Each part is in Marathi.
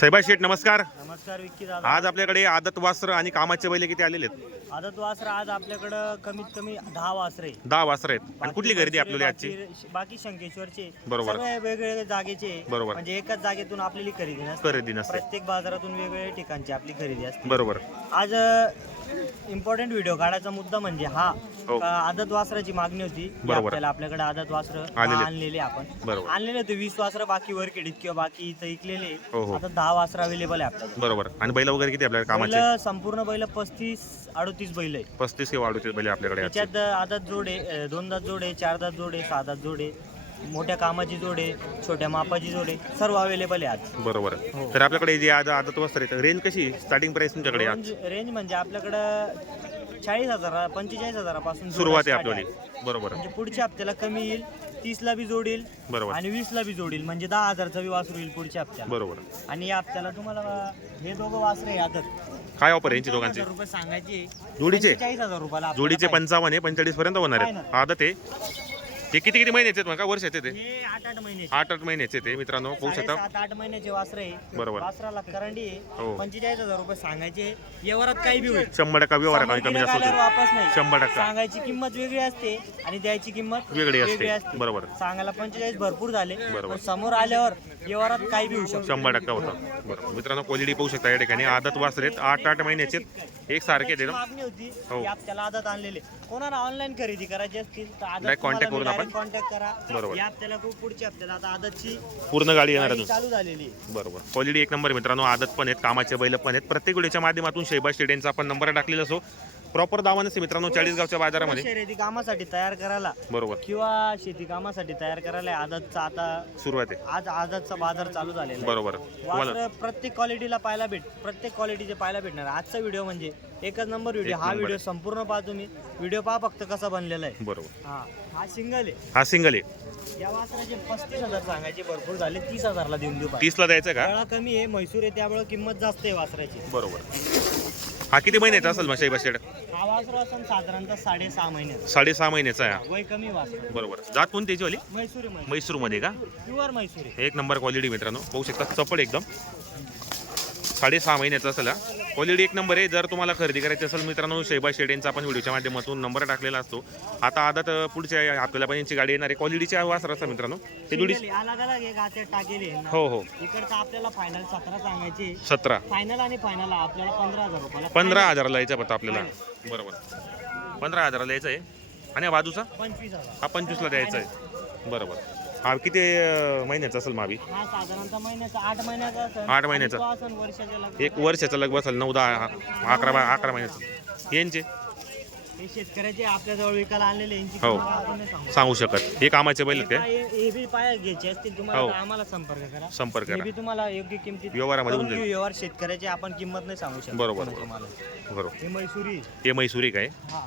साहेबा शेठ नमस्कार. नमस्कार विक्की दादा. आज आपल्याकडे आदत वास्त्र आणि कामाचे बैल किती आलेले आहेत? आदत वासर आज आपल्याकडं कमीत कमी दहा वासरे दहा वास्त्र आहेत. आणि कुठली खरेदी आपल्याला आजची बाकी- बाकी शंकेश्वरचे. बरोबर. सगळे वेगवेगळे जागेचे बरोबर. म्हणजे एकाच जागेतून आपली खरेदी नसते. खरेदी नसते. प्रत्येक बाजारातून वेगवेगळ्या ठिकाणची आपली खरेदी असते. बरोबर. आज इम्पॉर्टंट व्हिडिओ काढायचा मुद्दा म्हणजे हा हो. का आदत वासराची मागणी होती. की बरोबर. आपल्याला आपल्याकडे आदत वासर आलेले. आणलेले आपण. बरोबर. आणलेले होते वीस वासर बाकी वर केडीत किंवा बाकी इथं इकलेले हो, हो. आता दहा वासर अवेलेबल आहे आपल्याकडे. बरोबर. आणि बैल वगैरे किती आपल्याला कामाचे? बैल संपूर्ण बैल पस्तीस अडतीस बैल आहे. पस्तीस किंवा अडतीस बैल आपल्याकडे. त्याच्यात आदात जोडे अ, दोन दात जोडे चार दात जोडे सहा दात जोडे मोठ्या कामाची जोडे छोट्या मापाची जोडे सर्व अवेलेबल आहे आज. बरोबर. हो. तर आपल्याकडे जे आज आदत वस्त्र आहेत रेंज कशी स्टार्टिंग प्राइस तुमच्याकडे आज? रेंज रेंज म्हणजे आपल्याकडं चाळीस हजार पंचेचाळीस हजारापासून सुरुवात आहे आपल्याली start बरोबर. म्हणजे पुढच्या हप्त्याला कमी येईल तीसला बी जोडील बरोबर. आणि वीसला बी जोडील. म्हणजे दहा हजारचा बी वासरू येईल पुढच्या हप्त्याला. बरोबर. आणि या हप्त्याला तुम्हाला हे दोघं वासरे आदत. काय ऑफर यांची दोघांची? रुपये सांगायचे. जोडीचे? चाळीस हजार रुपयाला आपल्याला जोडीचे पाहिजे. पंचावन्न आहे पंचेचाळीस पर्यंत होणार आहेत. आदत आहे? हे किती किती महिन्याचे आहेत का वर्षाचे ते? हे आठ आठ महिने आठ आठ महिन्याचे ते मित्रांनो पाहू शकता. सात आठ महिन्याचे वासरे आहे. बरोबर. वासराला करंडी हो. आहे पंचेचाळीस हजार रुपये सांगायचे व्यवहारात काही बी होईल. शंभर टक्का व्यवहार कमी कमी जास्त होतील वापस नाही. शंभर टक्का. सांगायची किंमत वेगळी असते आणि द्यायची किंमत वेगळी असते. बरोबर. सांगायला पंचेचाळीस भरपूर झाले. बरोबर. पण समोर आल्यावर व्यवहारात काही बी होऊ शकतो. शंभर टक्का होतं. बरोबर. मित्रांनो क्वालिटी पाहू शकता या ठिकाणी. आदत वासरे आहेत. आठ आठ महिन्याचे आहेत. एक सारखे आहेत एकदम. मागणी होती हो. की आपल्याला आदत आणलेले कोणाला ऑनलाईन खरेदी करायची असतील तर आदत Direct contact करून आपण- कॉन्टॅक्ट करा. बरोबर. या हप्त्याला खूप पुढच्या हप्त्याला. आता आदतची पूर्ण गाडी येणार अजून? चालू झालेली आहे. बरोबर. क्वालिटी एक नंबर मित्रांनो. आदत पण आहेत कामाचे बैल पण आहेत. प्रत्येक व्हिडिओच्या माध्यमातून शैबाज स्टेडियमचा आपण नंबर टाकलेला असो. प्रॉपर दावा नसते मित्रांनो चाळीसगावच्या बाजारामध्ये. शर्यती कामासाठी तयार करायला. बरोबर. किंवा शेती कामासाठी तयार करायला आदतचा आता सुरुवात आहे. आज आदतचा बाजार चालू झालेला आहे. बरोबर. वासरं प्रत्येक क्वालिटीला पाहायला भेट प्रत्येक क्वालिटीचे पाहायला भेटणार. आजचा व्हिडिओ म्हणजे एकच नंबर व्हिडिओ हा व्हिडिओ संपूर्ण पहा तुम्ही. व्हिडिओ पहा फक्त कसा बनलेला आहे. बरोबर. हा हा सिंगल आहे. हा सिंगल आहे. या वासराचे पस्तीस हजार सांगायचे भरपूर झाले. तीस हजारला देऊन देऊ पाहिजे. तीसला द्यायचं का? वेळा कमी आहे. म्हैसूर आहे त्यामुळे किंमत जास्त आहे वासराची. बरोबर. हा किती महिन्याचा असेल मग शैबाज शेड? हा वासरू असून साधारणतः साडेसहा महिन्यात साडेसहा महिन्याचा आहे हा. वय कमी वासरू बरोबर. जात कोणती त्याची वाली? आहे म्हैसूर म्हैसूरमध्ये का? प्युअर म्हैसूर आहे एक नंबर क्वालिटी मित्रांनो. पाहू शकता चपड एकदम. साडेसहा महिन्याचा असेल हा. क्वालिटी एक नंबर आहे. जर तुम्हाला खरेदी करायची असेल मित्रांनो शैबा शेडेंचा आपण व्हिडिओच्या माध्यमातून नंबर टाकलेला असतो. आता आदत पुढच्या आपल्याला पण यांची गाडी येणार आहे. क्वालिटीच्या वासर असतात मित्रांनो. ते जोडी. हो हो इकडचं आपल्याला फायनल सतरा सांगायचे. सतरा. फायनल आणि फायनल आपल्याला पंधरा हजार रुपयाला पंधरा हजाराला यायचा पत्ता आपल्याला. बरोबर. पंधरा हजाराला यायचं आहे. आणि बाजूचा? पंचवीस हा पंचवीसला द्यायचा आहे. बरोबर. हा किती अं, महिन्याचा असेल मावी हा साधारणतः महिन्याचा आठ महिन्याचा असेल. आठ महिन्याचा. आणि तो असेल वर्षाच्या लग्न. एक वर्षाचा लग बसेल नऊ दहा अकरा बा- अकरा महिन्याचं. यांचे? हे शेतकऱ्याचे आपल्याजवळ विकायला आणलेले यांची हो. किंमत आपण नाही सांगू सांगू शकत. हे कामाचे बैल आहेत हे बी पाया घ्यायचे असतील तुम्हाला हो. तर आम्हाला संपर्क करा. संपर्क हे करा. तुम्हाला योग्य किमतीत व्यवहारामध्ये करून होऊन. व्यवहार शेतकऱ्याचे आपण किंमत नाही सांगू शकत. बरोबर, तुम्हाला बरोबर. हे मैसुरी. हे काय? हा.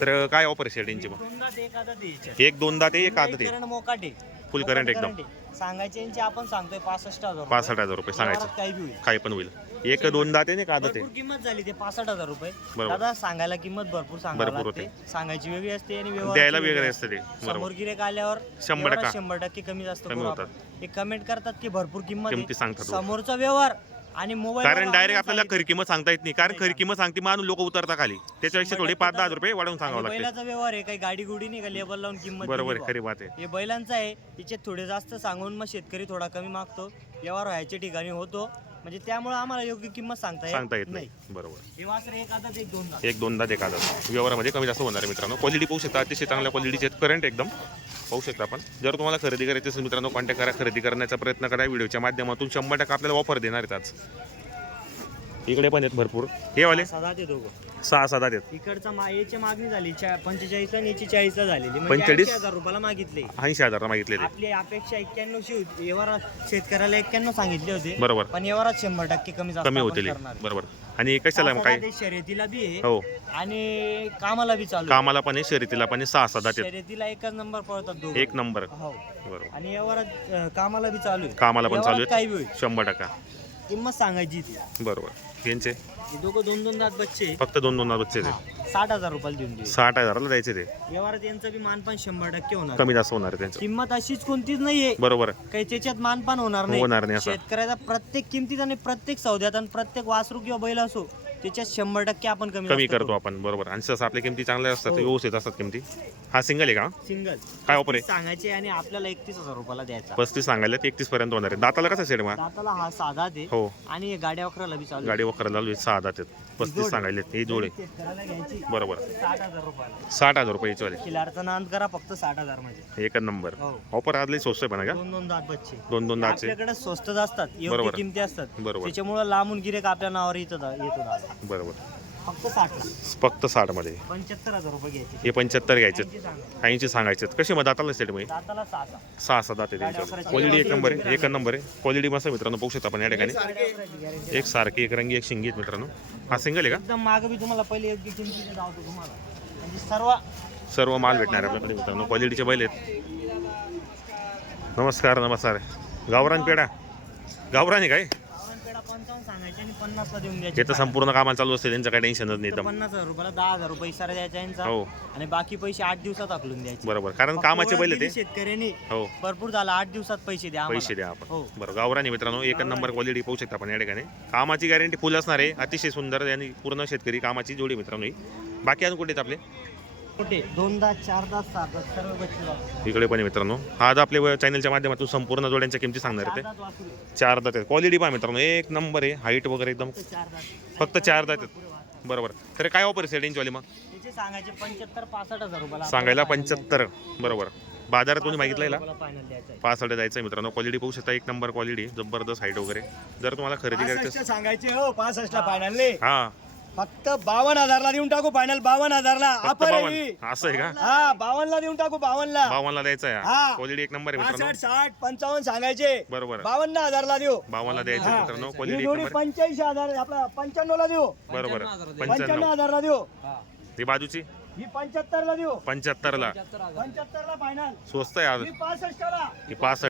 तर काय ऑफर आहे यांची मग? दोनदा ते एखादा द्यायचे. एक दोनदा ते एक आदत आहे मोकाटे. Full current एकदम. सांगायचे यांचे आपण सांगतोय पासष्ट हजार. पासष्ट हजार रुपये सांगायचं काही बी होईल काही पण होईल एक दोनदा ते आणि एक आदत भरपूर आहे किंमत झाली ते पासष्ट हजार रुपये बरोबर. दादा सांगायला किंमत भरपूर सांगायला भरपूर लागते सांगायची वेगळी असते आणि व्यवहाराची द्यायला वेगळी असते. ते समोर गिरेक आल्यावर शंभर व्यवहारात टक्का. शंभर टक्के कमी जास्त कमी करू होतात. आपण. एक कमेंट करतात की भरपूर किंमत किमती आहे. सांगतात समोरचा व्यवहार आणि मोबाईल कारण डायरेक्ट आपल्याला खरी किंमत सांगता येत नाही. कारण खरी किंमत सांगते म्हणून लोक उतरता खाली. त्याच्यापेक्षा थोडे पाच दहा रुपये वाढवून सांगावं लागते. बैलाचा व्यवहार आहे काही गाडी गुडी नाही का? लेबल लावून किंमत बरोबर दिली आहे, खरी बात आहे. हे बैलांचं आहे तिच्यात थोडे जास्त सांगून मग शेतकरी थोडा कमी मागतो. व्यवहार व्हायच्या ठिकाणी होतो. म्हणजे त्यामुळे आम्हाला योग्य किंमत सांगता सांगता येत नाही. बरोबर. हे वासर एक आता एक दोनदा. एक दोनदा आदत. व्यवहारामध्ये कमी जास्त होणार आहे मित्रांनो. क्वालिटी पाहू शकता. अतिशय चांगल्या क्वालिटीचे आहेत करंट एकदम. पाहू शकता आपण. जर तुम्हाला खरेदी करायची असेल मित्रांनो कॉन्टॅक्ट करा. खरेदी करण्याचा प्रयत्न करा. व्हिडिओच्या माध्यमातून शंभर टक्का आपल्याला ऑफर देणार आहेत आज. इकडे पण आहेत भरपूर. हे वाले? सदा ते दोघं सहा सात आहेत. इकडचा मा याची मागणी झाली पंचेचाळीस आणि याची चाळीस झालेली. म्हणजे 45? 80 हजार रुपयाला मागितले. ऐंशी हजार मागितले ते. आपली अपेक्षा एक्क्याण्णव शी होती. व्यवहारात शेतकऱ्याला एक्क्याण्णव सांगितले होते. बरोबर. पण व्यवहारात शंभर टक्के कमी जास्त कमी आपण होतील. करणार. बरोबर. आणि कशाला मग काय? ते शर्यतीला बी आहे. हो. आणि कामाला बी चालू आहे. कामाला पण आहे शर्यतीला पण आहे सहा सात आहेत. शर्यतीला एकच नंबर पळतात दोघं. एक नंबर. हो. बरोबर. आणि व्यवहारात अं, कामाला बी चालू आहे. कामाला पण चालू काही होईल. शंभर टक्का. किंमत सांगायची बरोबर. यांचे? हे दोघं दोन दोन दात बच्चे आहे. फक्त दोन दोन बच्चे ते हा, साठ हजार रुपयाला देऊन देऊ. साठ हजाराला द्यायचे ते. व्यवहारात यांचं बी मानपान शंभर टक्के होणार. कमी जास्त होणार आहे त्यांचं. किंमत अशीच कोणतीच नाहीये. बरोबर. काही त्याच्यात मानपान होणार नाही. होणार नाही असं. शेतकऱ्याचा प्रत्येक किमतीत आणि प्रत्येक सौद्यात आणि प्रत्येक वासरू किंवा बैल असो त्याच्यात शंभर टक्के आपण कमी कमी करतो करू. आपण बरोबर. आणि सहसा आपल्या किमती चांगल्या असतात हो. व्यवस्थित असतात किमती. हा सिंगल आहे का? सिंगल काय ऑफर आहे? सांगायचे आणि आपल्याला एकतीस हजार रुपयाला द्यायचा. पस्तीस सांगायला एकतीस पर्यंत होणार आहे. दाताला कसा सेट मग? दाताला हा साधा दे हो. आणि गाड्या अकराला बी चालू गाडी वखरा चालू आहे सहा दात आहेत पस्तीस. सांगायले ही जोडे. घ्यायची. बरोबर. साठ हजार रुपयाला. साठ हजार रुपये वाले. खिलारचा नांद करा फक्त साठ हजारमध्ये. एकच नंबर. हो. ऑफर आदले स्वस्त आहे पण का? दोन दोन दात बच्चे. दोन दोन दातचे. आपल्याकडे स्वस्तच असतात. योग्य बरोबर. किमती असतात. बरोबर. त्याच्यामुळे लांबून गिरेक आपल्या नावावर येतो येतो दादा. बरोबर. फक्त साठ फक्त मध्ये. पंच्याहत्तर हजार रुपये घ्यायचे. हे पंच्याहत्तर घ्यायचे. ऐंशी सांगायचे कसे मग? दाताला सेटमध्ये दाताला सहा सहा. सहा सहा दात त्यांच्यावर क्वालिटी एक नंबर आहे. एक नंबर आहे. क्वालिटी मस्त मित्रांनो. बघू शकता आपण या ठिकाणी. एक सारखी एक रंगी एक शिंगीत मित्रांनो. हा सिंगल आहे का? एकदम माग बी तुम्हाला पहिले योग्य किमतीने धावतो तुम्हाला. म्हणजे सर्व सर्व माल भेटणार आहे आपल्याकडे मित्रांनो. क्वालिटीचे बैल आहेत. नमस्कार नमस्कार. गावरान पेढा. गावरान आहे काय? पंचावन्न सांगायचे आणि पन्नासला देऊन हे तर संपूर्ण कामाला चालू असते त्यांचं काही टेन्शनच नाही एकदम. पन्नास हजार रुपयाला दहा हजार रुपये इशारा द्यायचा यांचा. हो. आणि बाकी पैसे आठ दिवसात आकलून द्यायचे. बरोबर. कारण फक्त कामाचे ओळख बैल दिली आहे ते शेतकऱ्यांनी हो. भरपूर झाला आठ दिवसात पैसे द्या आम्हाला. पैसे द्या आपण. हो. बरं गावरानी मित्रांनो एक नंबर क्वालिटी पाहू शकता आपण या ठिकाणी. कामाची गॅरंटी फुल असणार आहे अतिशय सुंदर आणि पूर्ण शेतकरी कामाची जोडी मित्रांनो ही. बाकी अजून कुठे आहेत आपले? मोठे. दोनदा चारदा सातदा सर्व बच्चे वासरू. इकडे पण आहे मित्रांनो. आज आपल्या चॅनलच्या माध्यमातून संपूर्ण जोड्यांच्या किमती सांगणार आहे. ते. चार दात आहेत. क्वालिटी पहा मित्रांनो. एक नंबर आहे. हाईट वगैरे एकदम फक्त चार दात आहेत. बरोबर. तर काय ऑफर सेटिंगवाले मग? त्याचे सांगायचे पंच्याहत्तर पासष्ट हजार रुपयाला सांगायला पंच्याहत्तर. बरोबर. बाजारात कोणी मागितलं द्यायचं. रुपयाला final द्यायचं आहे. पाच साडे जायचं मित्रांनो. क्वालिटी पाहू शकता एक नंबर क्वालिटी जबरदस्त हाईट वगैरे. जर तुम्हाला खरेदी करायची सांगायचे हो पासष्टला फायनल हा. फक्त बावन्न हजारला देऊन टाकू फायनल बावन्न हजारला. फक्त अपर आहे बावन्न. ही. असं आहे का? हा बावन्नला देऊन टाकू बावन्नला. बावनला द्यायचं आहे. हा. क्वालिटी एक नंबर आहे मित्रांनो. पासष्ट साठ पंचावन्न सांगायचे. बरोबर. बावन्न हजारला देऊ. बावनला द्यायचं हा. मित्रांनो ही क्वालिटी एक जोडी नंबर. आहे. पंच्याऐंशी हजार आपला पंच्याण्णवला देऊ. बरोबर. पंच्याण्णव पंच्याण्णव. हजारला देऊ. ही. बाजूची? ही पंच्याहत्तरला देऊ. पंच्याहत्तरला. पंच्याहत्तरला फायनल स्वस्त आहे आज. ही पासष्टला. ही पाच